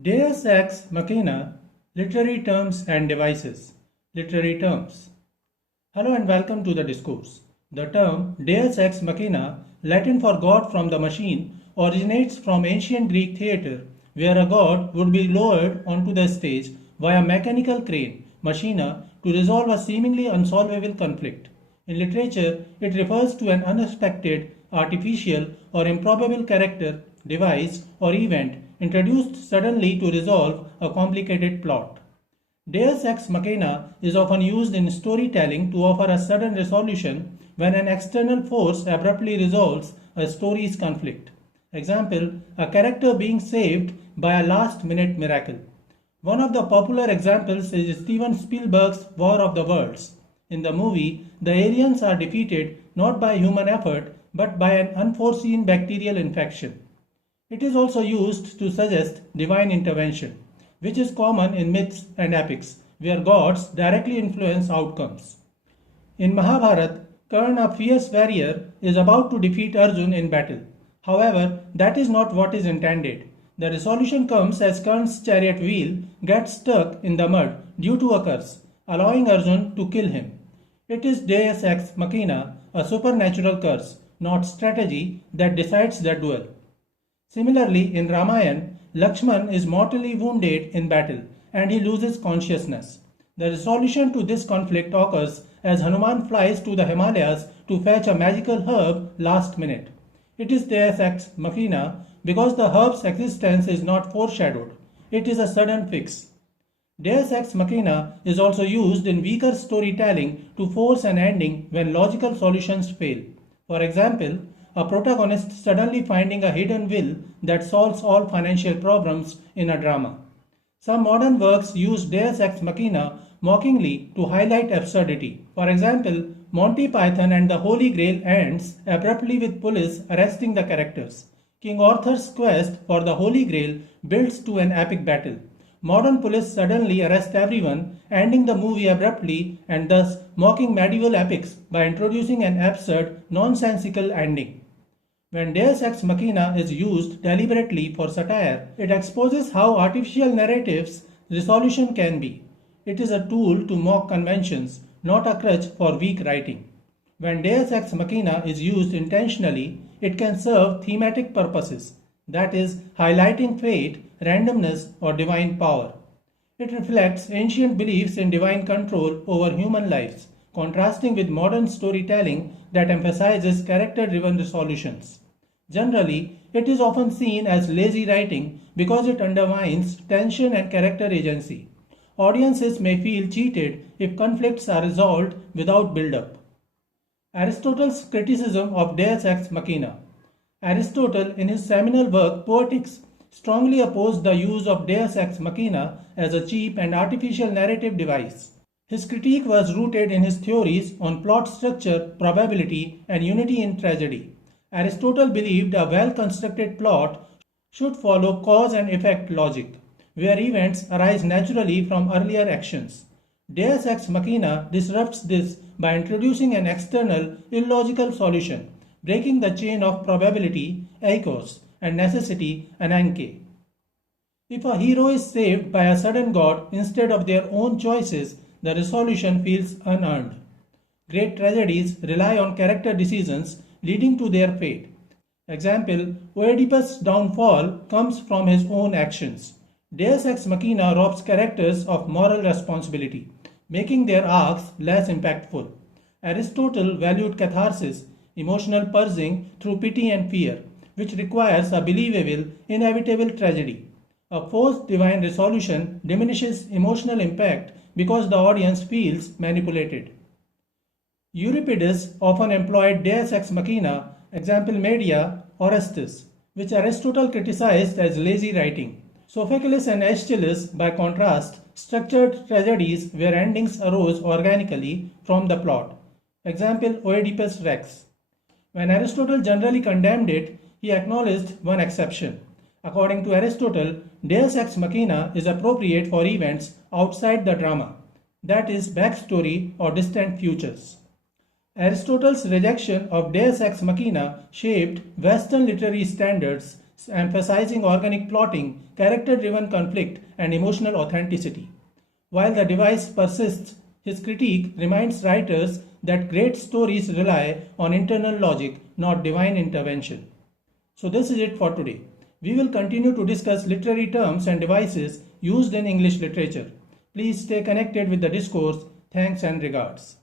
Deus ex machina, literary terms and devices. Literary terms. Hello and welcome to the discourse. The term Deus ex machina, Latin for God from the machine, originates from ancient Greek theatre, where a god would be lowered onto the stage via mechanical crane, machina, to resolve a seemingly unsolvable conflict. In literature, it refers to an unexpected, artificial, or improbable character, device, or event introduced suddenly to resolve a complicated plot. Deus ex machina is often used in storytelling to offer a sudden resolution when an external force abruptly resolves a story's conflict. Example, a character being saved by a last minute miracle. One of the popular examples is Steven Spielberg's War of the Worlds. In the movie, the aliens are defeated not by human effort but by an unforeseen bacterial infection. It is also used to suggest divine intervention, which is common in myths and epics, where gods directly influence outcomes. In Mahabharata, Karna, a fierce warrior, is about to defeat Arjuna in battle. However, that is not what is intended. The resolution comes as Karna's chariot wheel gets stuck in the mud due to a curse, allowing Arjuna to kill him. It is Deus ex machina, a supernatural curse, not strategy, that decides the duel. Similarly, in Ramayana, Lakshman is mortally wounded in battle and he loses consciousness. The resolution to this conflict occurs as Hanuman flies to the Himalayas to fetch a magical herb last minute. It is Deus ex machina because the herb's existence is not foreshadowed. It is a sudden fix. Deus ex machina is also used in weaker storytelling to force an ending when logical solutions fail. For example, a protagonist suddenly finding a hidden will that solves all financial problems in a drama. Some modern works use Deus ex machina mockingly to highlight absurdity. For example, Monty Python and the Holy Grail ends abruptly with police arresting the characters. King Arthur's quest for the Holy Grail builds to an epic battle. Modern police suddenly arrest everyone, ending the movie abruptly and thus mocking medieval epics by introducing an absurd, nonsensical ending. When Deus ex machina is used deliberately for satire, it exposes how artificial narratives resolution can be. It is a tool to mock conventions, not a crutch for weak writing. When Deus ex machina is used intentionally, it can serve thematic purposes, that is, highlighting fate, randomness, or divine power. It reflects ancient beliefs in divine control over human lives, contrasting with modern storytelling that emphasizes character-driven resolutions. Generally, it is often seen as lazy writing because it undermines tension and character agency. Audiences may feel cheated if conflicts are resolved without build-up. Aristotle's criticism of Deus ex machina. Aristotle, in his seminal work Poetics, strongly opposed the use of Deus ex machina as a cheap and artificial narrative device. His critique was rooted in his theories on plot structure, probability, and unity in tragedy. Aristotle believed a well-constructed plot should follow cause and effect logic, where events arise naturally from earlier actions. Deus ex machina disrupts this by introducing an external, illogical solution, breaking the chain of probability, eikos, and necessity, ananke. If a hero is saved by a sudden god instead of their own choices, the resolution feels unearned. Great tragedies rely on character decisions leading to their fate. Example, Oedipus' downfall comes from his own actions. Deus ex machina robs characters of moral responsibility, making their arcs less impactful. Aristotle valued catharsis, emotional purging through pity and fear, which requires a believable, inevitable tragedy. A forced divine resolution diminishes emotional impact because the audience feels manipulated. Euripides often employed Deus ex machina, example Medea, Orestes, which Aristotle criticized as lazy writing. Sophocles and Aeschylus, by contrast, structured tragedies where endings arose organically from the plot. Example Oedipus Rex. When Aristotle generally condemned it, he acknowledged one exception. According to Aristotle, Deus ex machina is appropriate for events outside the drama, that is, backstory or distant futures. Aristotle's rejection of Deus ex machina shaped Western literary standards, emphasizing organic plotting, character-driven conflict, and emotional authenticity. While the device persists, his critique reminds writers that great stories rely on internal logic, not divine intervention. So this is it for today. We will continue to discuss literary terms and devices used in English literature. Please stay connected with the discourse. Thanks and regards.